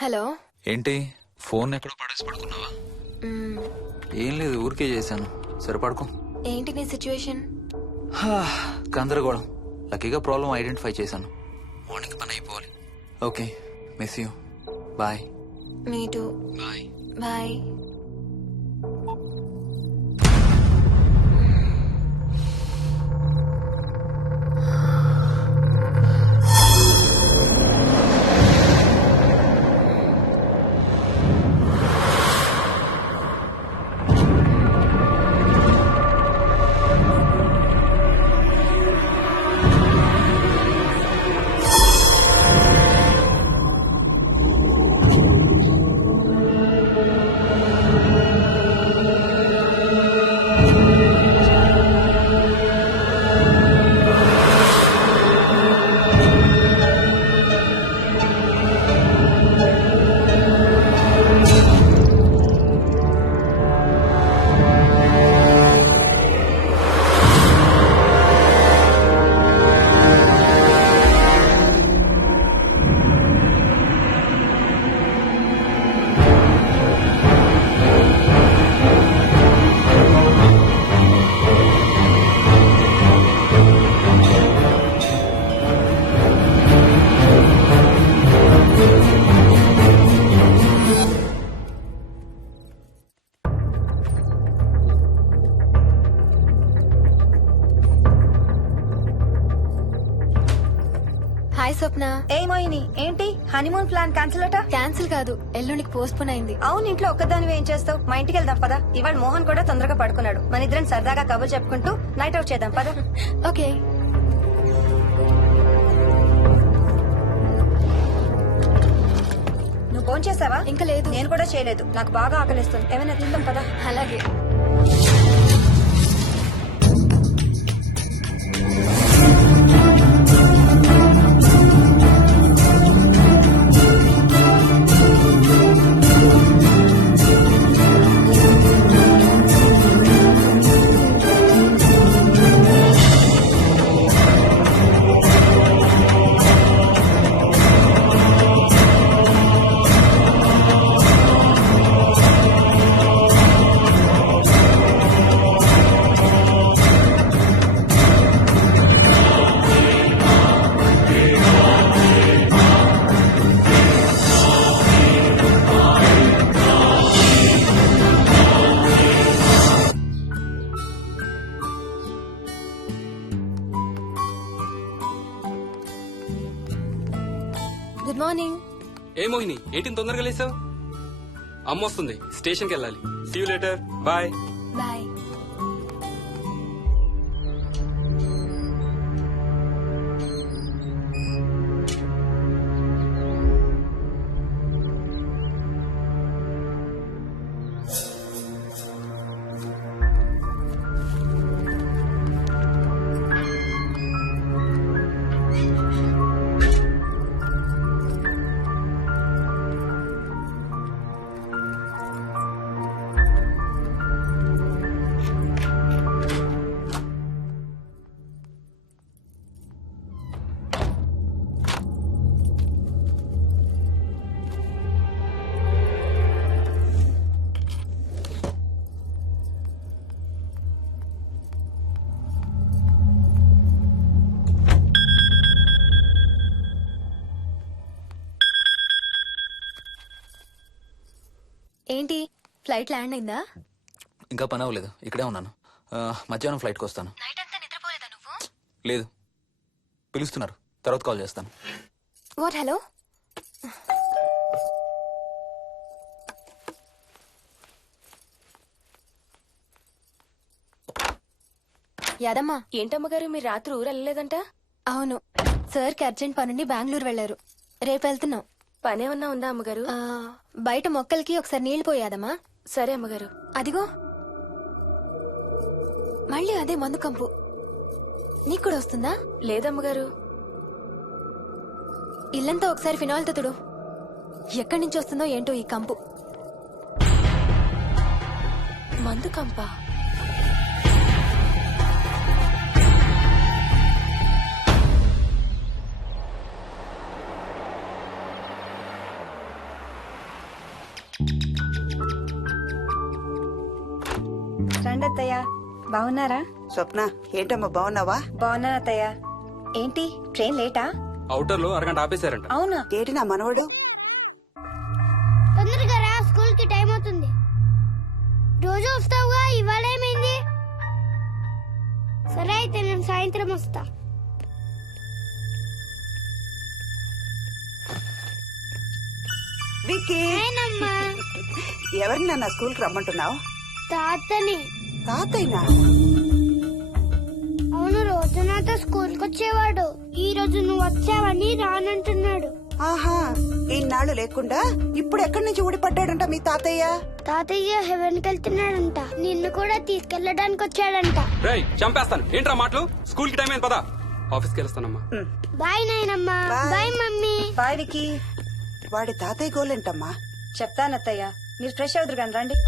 Hello. ఏంటి phone ఎక్కడో పడేసి పడుకున్నావా? ఏం లేదు, ఊరికే చేశాను. సరే పడుకో. ఏంటి నీ సిచ్యువేషన్? గందరగోళం. లక్కీగా ప్రాబ్లం ఐడెంటిఫై చేశాను. మార్నింగ్ పని అయిపోవాలి. Okay, miss you. Bye. Me too. Bye. Bye. Hi Swapna. ఏమోయిని ఏంటి హనీమూన్ ప్లాన్ క్యాన్సిల్ అట? క్యాన్సిల్ కాదు, ఎల్లుండికి పోస్ట్ పోన్ అయింది. అవును, ఇంట్లో ఒక్కదానివి ఏం చేస్తావు? మా ఇంటికి వెళ్దాం పదా. ఇవాళ మోహన్ కూడా తొందరగా పడుకున్నాడు. మన ఇద్దరం సరదాగా కబుర్లు చెప్పుకుంటూ నైట్ అవుట్ చేద్దాం పదా. ఓకే. నువ్వు ఫోన్ చేసావా? ఇంకా లేదు. నేను కూడా చేయలేదు. నాకు బాగా ఆకలిస్తుంది. ఏమైనా తిందాం పదా. అలాగే. Good morning. ఏ మోహిని, ఏంటి తొందరగా లేసావు? అమ్మ వస్తుంది, స్టేషన్కి వెళ్ళాలి. See you later. Bye. Bye. ఏంటి ఫ్లైట్ ల్యాండ్ అయిందా? ఇంకా పని అవ్వలేదు, ఇక్కడే ఉన్నాను. మధ్యాహ్నం ఫ్లైట్కి వస్తాను. నైట్ అంతా నిద్రపోలేదా నువ్వు? లేదు, పిలుస్తున్నారు, తర్వాత కాల్ చేస్తాను. వాట్? హలో. యాదమ్మా. ఏంటమ్మగారు, మీరు రాత్రి ఊరు వెళ్ళలేదంట? అవును, సార్కి అర్జెంట్ పనుండి బెంగళూరు వెళ్లారు. రేపు వెళ్తున్నాం. పనేమన్నా ఉందా అమ్మగారు? బయట మొక్కలకి ఒకసారి నీళ్లు పోయాదమ్మా. సరే అమ్మగారు. అదిగో మళ్ళీ అదే మందు కంపు. నీకు కూడా వస్తుందా? లేదమ్మగారు. ఇల్లంతా ఒకసారి ఫినాయిల్తో తుడు. ఎక్కడి నుంచి వస్తుందో ఏంటో ఈ కంపు. మందు కంపా? రండి అత్తయ్య. బాగున్నారా? స్వప్న ఏంటమ్మా బాగున్నావా? బాగున్నాను అత్తయ్య. ఏంటి ట్రైన్ లేటా? అవుటర్ లో అరగంట ఆపేశారంట. అవునా? ఏంటి నా మనవడు? తొందరగా రా, స్కూల్ కి టైం అవుతుంది. రోజు వస్తావుగా, ఇవాళ ఏమైంది? సరే అయితే నేను సాయంత్రం వస్తా. విక్కీ నేనమ్మా ఎవరిని నా స్కూల్ కి రమ్మంటున్నావు? తాతని. తాతయ్యనా? అవును, రోజు నాతో స్కూల్ కి వచ్చేవాడు. ఈ రోజు నువ్వు వచ్చావని రానంటున్నాడు. ఆహా, ఇన్నాళ్ళు లేకుండా ఇప్పుడు ఎక్కడి నుంచి ఊడిపడ్డాడంట మీ తాతయ్య? తాతయ్య హెవెన్ కి వెళ్తున్నాడంట. నిన్ను కూడా తీసుకెళ్లడానికి వచ్చాడంట. రేయ్ చంపేస్తాను. ఏంట్రా మాటలు? స్కూల్ కి టైం అయింది పదా. ఆఫీస్కి వెళ్ళొస్తానమ్మా. బాయ్ నాయనమ్మా. Bye. Bye mummy. Bye Vicky. వాడి తాతయ్య గోలేంటమ్మా? చెప్తాను అత్తయ్య, మీరు ఫ్రెష్ అవుతురు కానీ రండి.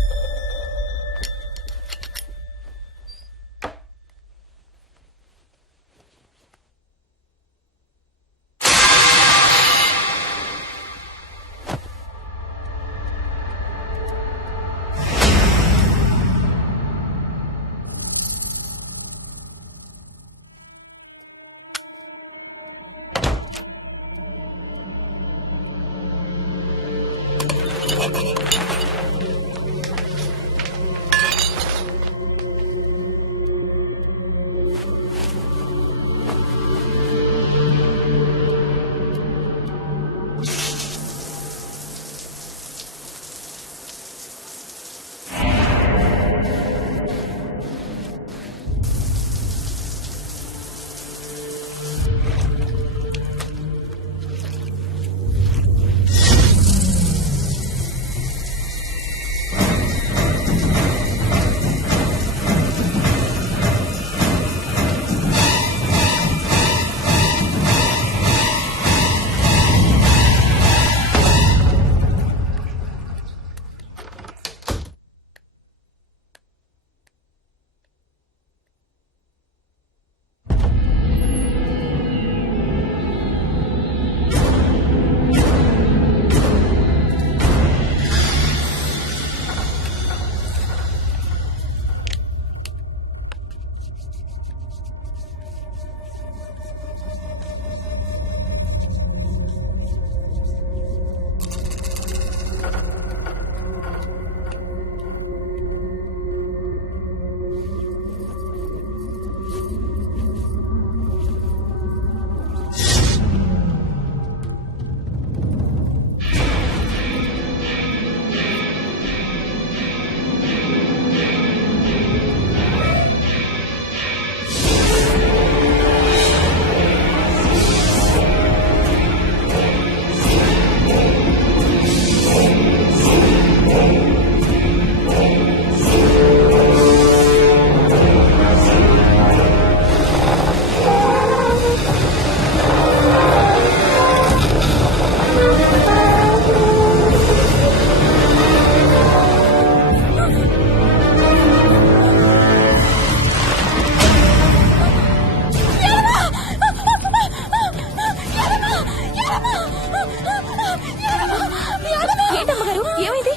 ఏంటమ్మగారు ఏమైంది?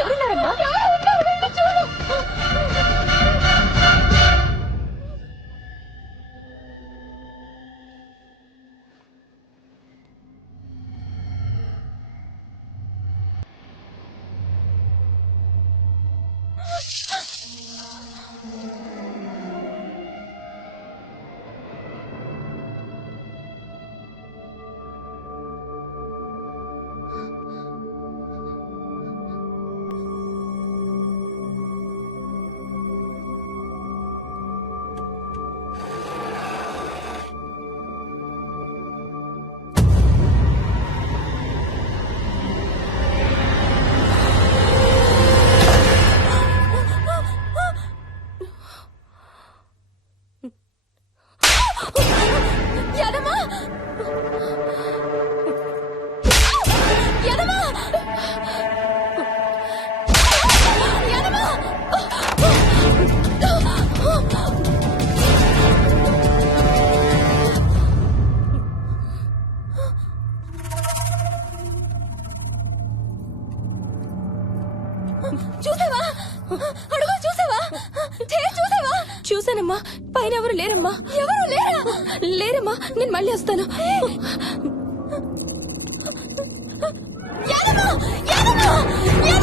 ఎవరున్నారమ్మా? పైన ఎవరు లేరమ్మా. ఎవరు లేరా? లేరమ్మా, నేను మళ్ళీ వస్తాను. యాదమ్మ! యాదమ్మ!